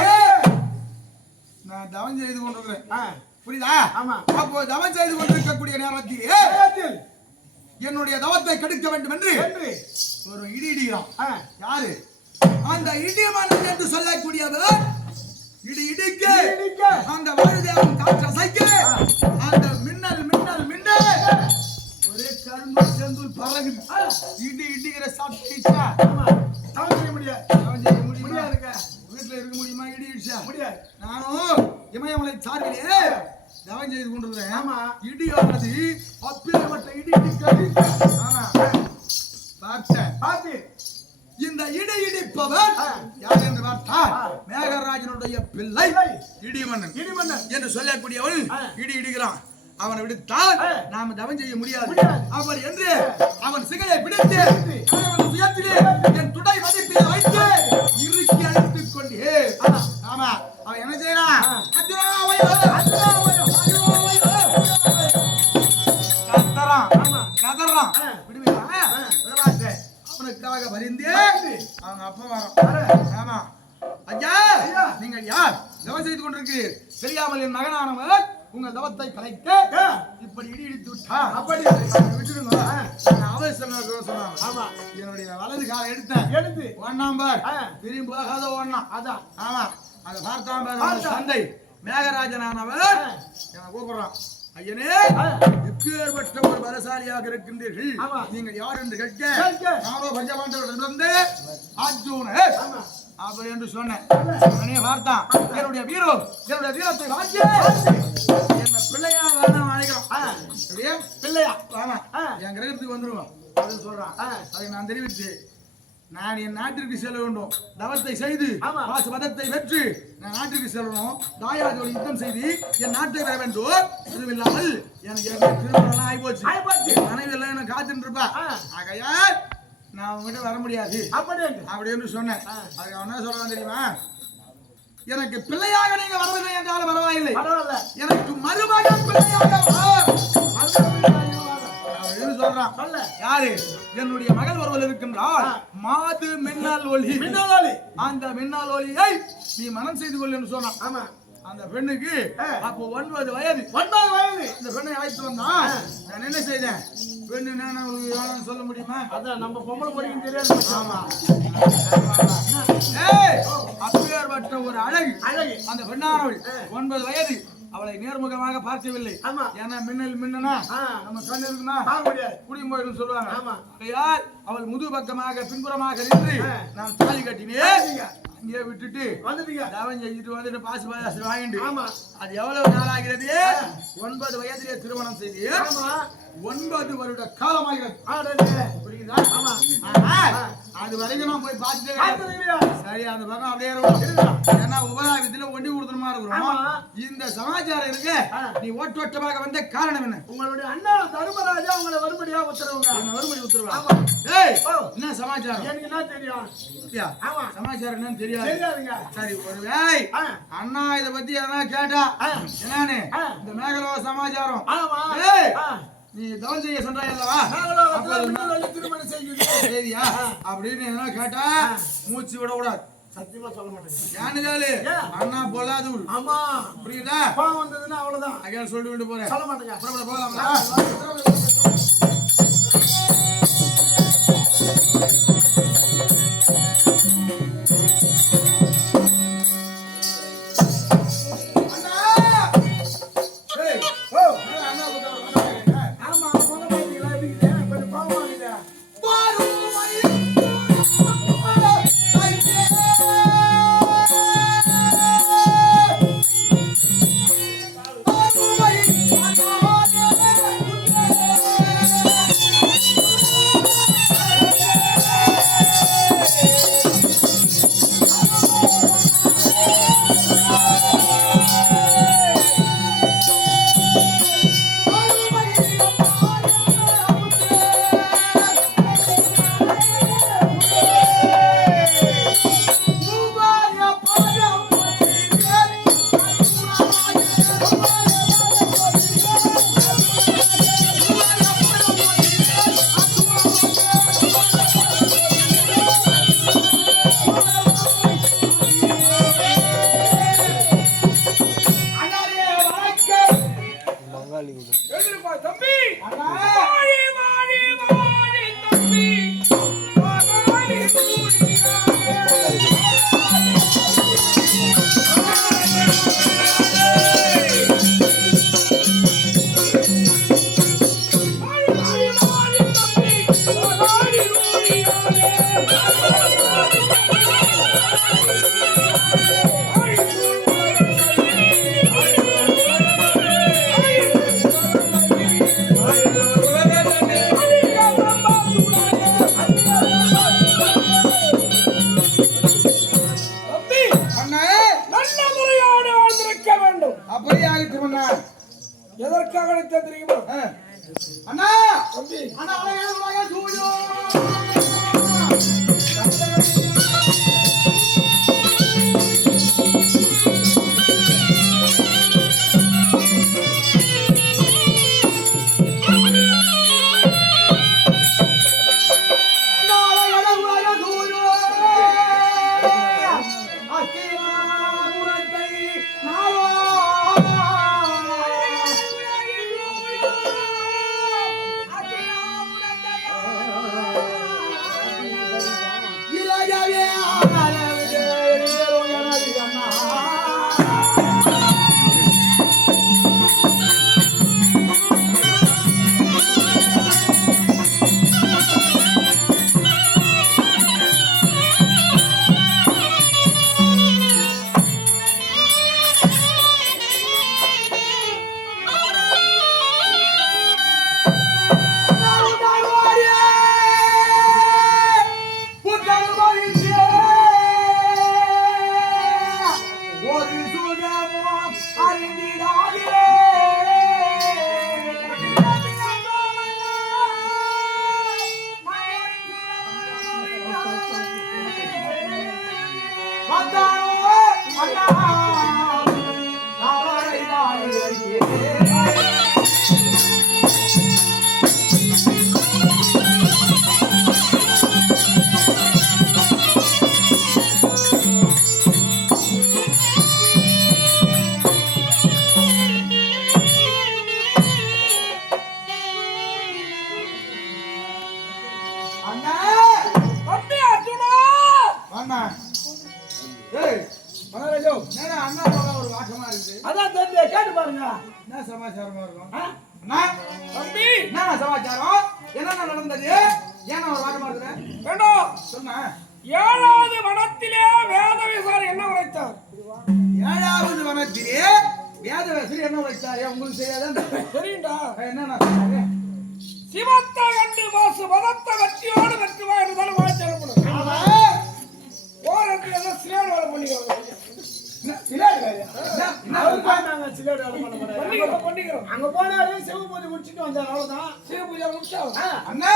நான் தவம் செய்து கொண்டிருக்கிறேன். புரியுதா? ஆமா. அப்போ தவம் செய்து கொண்டிருக்கக்கூடிய நேரத்தில் என்னுடைய தவத்தை கெடுக்க வேண்டும் என்று ஒரு இடி இடிக்கிறான். யாரு? அந்த இடிமன் என்று சொல்லக்கூடியவர் இடி இடிக்க அந்த வாயுதேவன் காற்று அசைக்க அந்த மின்னல் மின்னல் மின்னல் ஒரே கரும்பு செந்தூர் பறகுது. இடி இடிக்கிற சாப்பிட்டா தவம் செய்ய முடியாது. வீட்டுல இருக்க முடியுமா? இடி இடிச்சா முடியாது. நானும் இமயமலை சார்பிலே தவம் செய்து கொண்டிருக்கிறேன். ஆமா இடியானது அப்பேற்பட்ட இடி இடிக்க. ஆமா பார்த்து இந்த இடி இடிப்பவர் யார் என்று பார்த்தால் மேகராஜனுடைய பிள்ளை இடிமன்னன் என்று சொல்லக்கூடியவன் இடி இடிக்கிறான். அவனை விடுத்தால் நாம தவம் செய்ய முடியாது. அவர் என்று அவன் சிகையை பிடித்து சுயத்திலே என் துடை மதிப்பில் வைத்து இறுக்கி அழைத்துக் கொண்டே. ஆமா அவன் என்ன செய்யறான்? கதறான். அவனுக்காக பரிந்து அவங்க அப்பா வரோம். ஆமா ஐயா நீங்கள் யார்? தவம் செய்து கொண்டிருக்கிறீர். தெரியாமல் என் மகனானவர் உங்கள் தவத்தை கலைக்க இப்படி இடி இடித்து விட்டா அப்படி விட்டுடுங்க. அவசரம் ஆமா என்னுடைய வலது காலை எடுத்து ஒண்ணாம்பார் திரும்பி போகாத ஒண்ணா. அதான் ஆமா அதை பார்த்தாம்பார் தந்தை மேகராஜனானவர் என்னை கூப்பிடுறான். ஐயனே எப்பேற்பட்ட ஒரு பலசாலியாக இருக்கின்றீர்கள். நீங்கள் யார் என்று கேட்க நானோ பஞ்சபாண்டவரிடமிருந்து அர்ஜுனன் அப்படி என்று சொன்னேன். பார்த்தான் என்னுடைய வீரத்தை வாங்கி என்ன பிள்ளையா வேணாம் அழைக்கிறோம். பிள்ளையா ஆமா என் கிரகத்துக்கு வந்துருவோம் அப்படின்னு சொல்றான். அதை நான் தெரிவித்து நான் என் நாட்டிற்கு செல்ல வேண்டும். தவத்தை செய்து பாசுபதத்தை வெற்றி நான் நாட்டிற்கு செல்லணும். தாயாரோடு யுத்தம் செய்து என் நாட்டை வர வேண்டும். இதுவில்லாமல் எனக்கு திருமணம் ஆகிப்போச்சு. மனைவி எல்லாம் எனக்கு காத்துட்டு இருப்பா. ஆகையால் நான் உங்ககிட்ட வர முடியாது அப்படின்னு சொன்னேன். அதுக்கு அவன் என்ன சொல்றான் தெரியுமா? எனக்கு பிள்ளையாக நீங்க வரவில்லை என்றாலும் பரவாயில்லை, எனக்கு மருமகன் பிள்ளையாக சொல்றான். யாரு? என்னுடைய மகள் ஒருவர் இருக்கின்றார். மாது மின்னல் ஒளி. அந்த மின்னல் ஒளியை நீ மனம் செய்து கொள் என்று சொன்னான். ஆமா அந்த பெண்ணுக்கு அப்போ 9 வயது. இந்த பெண்ணை அழைத்து வந்தான். நான் என்ன செய்தேன்? பெண்ணு என்ன சொல்ல முடியுமா? அதான் நம்ம பொம்பளை பொடிக்கும் தெரியாது. ஆமா அப்பேற்பட்ட ஒரு அழகு அந்த பெண்ணானவள் 9 வயது. அவளை நேர்முகமாக பார்க்கவில்லை. ஏன்னா மின்னல் மின்னனா நம்ம கண்ணு இருக்குன்னா குடியும் போயிடும் சொல்லுவாங்க. அவள் முது பக்கமாக பின்புறமாக நின்று நான் தாலி கட்டினேன். அங்கே விட்டுட்டு தவம் செஞ்சுட்டு வந்துட்டு பாசு பாயாசம் வாங்கிட்டு அது எவ்வளவு நாள் ஆகிறது? 9 வயதிலே திருமணம் செய்து 9 வருட காலமாகிறது. புரியுதா? அது வரைக்கும் நான் போய் பார்த்துட்டு சரி அந்த பக்கம் அப்படியே ஏன்னா உபராயத்துல ஒண்டி கொடுத்துமா இருக்கிறோம். இந்த சமாச்சாரம் இருக்கு. நீ ஓட்டமாக வந்த காரணம் என்ன? உங்களுடைய அண்ணா தர்மராஜா உங்களை வரும்படியா உத்தரவுங்க. வரும்படி உத்தரவா? என்ன சமாச்சாரம்? எனக்கு என்ன தெரியும்? சமாச்சாரம் என்னன்னு தெரியாதுங்க. சரி ஒரு வேலை அண்ணா இத பத்தி எதனா கேட்டா என்னன்னு இந்த மேகலோக சமாச்சாரம் நீ தவம் செய்ய சொன்னாய் அல்லவா? திருமணம் செய்யா அப்படின்னு என்ன கேட்டா மூச்சு விட கூடாது. சத்தியமா சொல்ல மாட்டேங்க. அண்ணா பொல்லாது. ஆமா புரியுதா? வந்ததுன்னா அவ்வளவுதான். அங்கே சொல்லி விட்டு போறேன். சொல்ல மாட்டேங்க. போகலாம். எழுந்திருப்பா தம்பி. வாடி வாடி வாடி தம்பி. வாடி எதற்காக அழைத்தேன் தெரியுமா? அண்ணா தம்பி அண்ணா அழகா சூரியோ சமாச்சாரமா இருக்கும். தம்பி என்ன சமாச்சாரம்? என்ன நடந்தது? ஏன் ஒரு வாட்டமா இருக்கிறேன்? வேண்டாம் சொன்ன. 7வது வனத்திலே வேதவிசாரி என்ன உரைத்தார்? 7வது வனத்திலே வேதவிசாரி என்ன உரைத்தார்? உங்களுக்கு தெரியாதா? தெரியும்டா. என்ன சொன்னாரு? சிவத்த கண்டு வாசு வனத்த வெற்றியோடு வெற்றுவா என்றாலும் வாய்ச்சல் பண்ணும். ஆமா. ஓரத்துல எல்லாம் சிலேடு வேலை பண்ணிக்கிறோம். சிலேடு வேலையா? நாங்க சிலேடு வேலை பண்ணிக்கிறோம். அங்க போனாரு சிவபூஜை முடிச்சிட்டு வந்தார். அவ்வளவுதான். சிவபூஜை முடிச்சா அண்ணா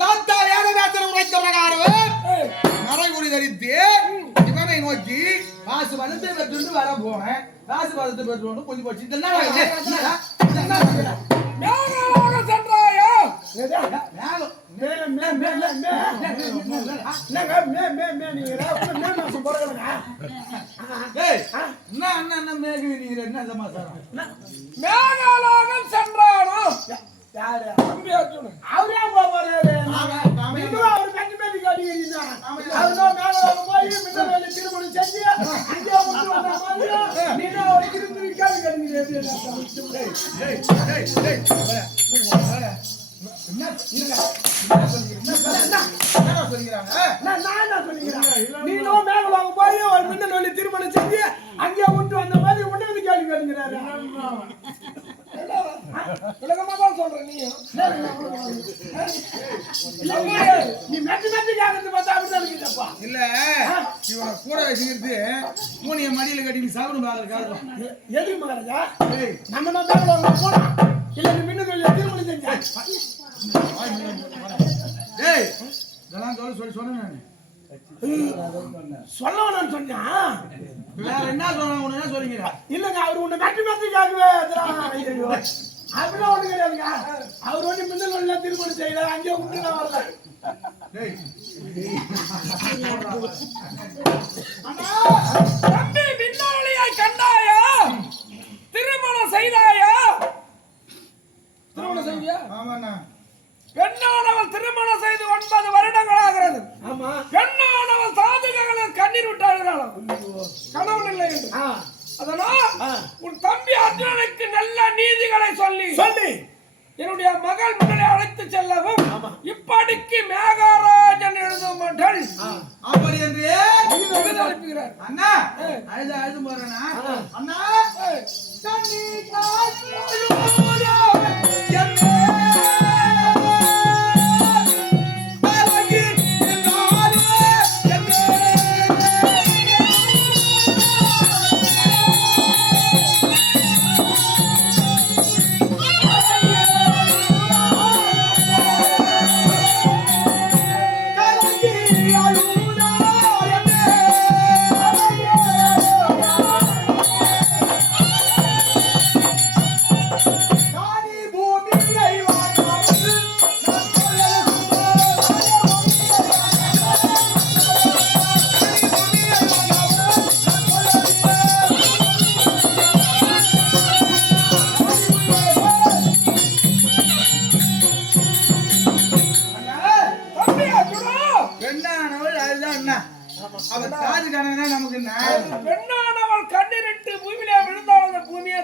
தாத்தா வேதவிசாரி உரைத்த பிரகாரம் நரைகுடி தரித்து இவனை நோக்கி காசு வளர்த்து பெற்று வர போனேன். காசு வளர்த்து பெற்று கொஞ்சம் போச்சு. இதெல்லாம் மேகமாக சென்றாயா? மேகாலோகம் சென்றானோ? அவரே போவாரு. அவர் கட்டி பேட்டி காட்டிங்க. மேகாலோகம் போய் மின்னவேலி திருமணம் செஞ்சு அங்கே வந்து வந்த மாதிரி நீங்க ஒரு திருப்பி காட்டி காட்டிங்க. நீனும் மேகலோகம் போய் ஒரு மின்னவேலி திருமணம் செஞ்சு அங்கே விட்டு வந்த மாதிரி உடனே வந்து கேள்வி கேட்டுக்கிறாரு. உலகமாதான் சொல்றேன். நீ மெட்டு மெட்டு கேட்கறது பார்த்தா அப்படிதான் இருக்குப்பா. இல்ல இவனை கூட வச்சுக்கிட்டு மூணிய மடியில கட்டி சாப்பிடும் பாருங்க. எதுக்கு மகாராஜா? நம்ம தான் போனா இல்ல நீ மின்னவேலி திருமணம் செஞ்சா டேய் இதெல்லாம் சொல்லி சொன்னேன். சொல்லணும்னு சொன்னா வேற என்ன சொன்ன சொல்றீங்க? இல்லங்க அவர் உன்னை மெட்டு மெட்டு கேட்கவே அப்படிலாம் ஒண்ணு கிடையாதுங்க. அவர் ஒண்ணு மின்னல் திருமணம் செய்யல அங்கே விட்டு நான் வரல. தம்பி மின்னலியை கண்டாயா? திருமணம் செய்தாயா? ஆமாண்ணா. பெண்ணானவள் திருமணம் செய்து 9 வருடங்கள் ஆகிறது. ஆமா. பெண்ணானவள் சாதுகளில் கண்ணீர் விட்டார்களாம். கணவன் இல்லை என்று. அதனால் உன் தம்பி அர்ஜுனனுக்கு நல்ல நீதிகளை சொல்லி என்னுடைய மகள் மகளை அழைத்து செல்லவும் இப்படிக்கு மேகராஜன் எழுதும் மகள் அப்படி என்று அனுப்புகிறார். அண்ணா அழுது போறேன்னா அண்ணா தண்ணி பெண்ணானவள் கண்ணீரிட்டு பூமியிலே விழுந்தால் பூமியே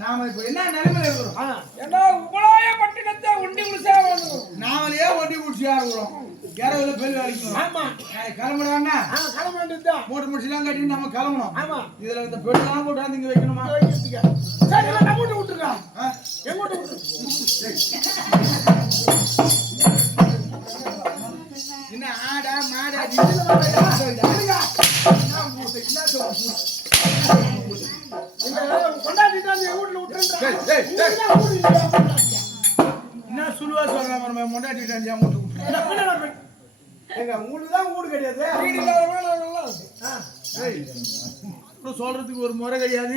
நாம இப்ப என்ன நிலைமையில இருக்கிறோம்? ஏன்னா உபலாய பட்டினத்தை ஒண்டி குடிச்சா நாமளே ஒண்டி குடிச்சா இருக்கிறோம். இரவுல பெல் வலிக்கும். ஆமா. கிளம்புறான்னா கிளம்ப வேண்டியதுதான். மூட்டை முடிச்சுலாம் கட்டி நம்ம கிளம்பணும். ஆமா. இதுல இந்த பெல்லாம் போட்டு இங்க வைக்கணுமா? சரி நம்ம மூட்டை விட்டுருக்கா. எங்கோட்ட விட்டு? என்ன ஆடா மாடா என்ன சொல்லுவா சொல்றாங்க முன்னாடி எங்க ஊடுதான் ஊடு கிடையாது. வீடு இல்லாதவங்க சொல்றதுக்கு ஒரு முறை கிடையாது.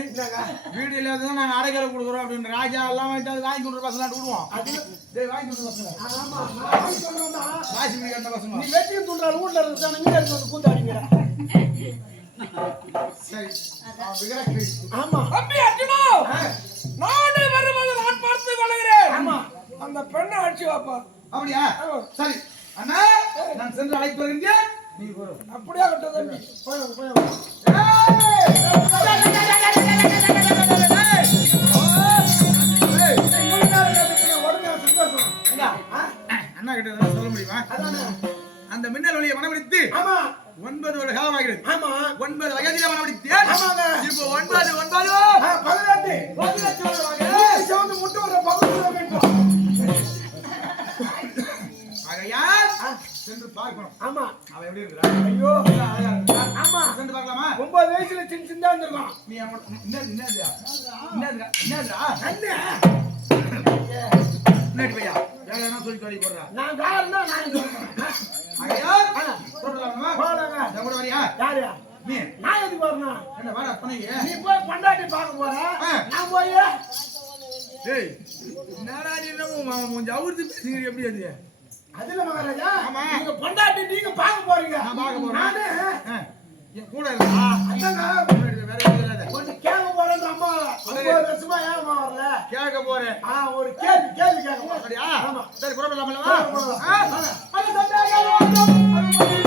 வீடு இல்லாததான் நாங்க அடைக்கலை கொடுக்குறோம் அப்படின்னு ராஜா எல்லாம் வாங்கிட்டு வாங்கி கொண்டு பசங்க விடுவோம். வாங்கி கொண்டு பசங்க வாசி கட்ட பசங்க நீ வெட்டியும் துண்டால் ஊர்ல இருந்து கூந்தாடிங்கிற. சரி ஆமா தம்பி அர்ஜுனா நானே வருவது நான் பார்த்து கொள்கிறேன். ஆமா அந்த பெண்ணை அடிச்சு வாப்பா. அப்படியா? சரி அண்ணா நான் சென்று அழைத்து வருகிறேன். நீ போற அப்படியே கட்ட தம்பி போய் போய் அண்ணா கிட்ட சொல்ல முடியுமா? அந்த மின்னல் ஒளியை மனமடித்து 9 வருட காலமாகிறது. 9 வயதிலே மனமடித்து இப்போ 9 சென்று பார்க்கணும். ஆமா அவ எப்படி இருக்கா? ஐயோ ஆமா சென்று பார்க்கலாமா? 9 வயசுல சின்ன இருந்திருக்கான். நீ என்னதுடா என்னடி பையா வேற என்ன சொல்லி சொல்லி போறா? நான் காரணம் நான் சொல்றேன். ஐயா போடலாமா? போடலாங்க. நம்ம வரியா? யாரு நீ? நான் எதுக்கு வரணும்? என்ன வாடா பண்ணீங்க? நீ போய் பொண்டாட்டி பார்க்க போற. நான் போய் டேய் என்னடா நீ நம்ம கொஞ்சம் அவுர்த்து பேசுறீங்க எப்படி அது? அதுல மகாராஜா நீங்க பொண்டாட்டி நீங்க பார்க்க போறீங்க. நான் பார்க்க போறேன். நானு என் கூட இருக்கா? அண்ணா வேற எதுவும் இல்ல. ஒன்னு கேட்க போறேன் அம்மா. 9 வருஷமா ஏமா வரல? கேட்க போறேன். ஒரு கேள்வி கேட்க போறேன். அப்படியா? ஆமா. சரி புறப்படலாமா? அது சந்தேகம்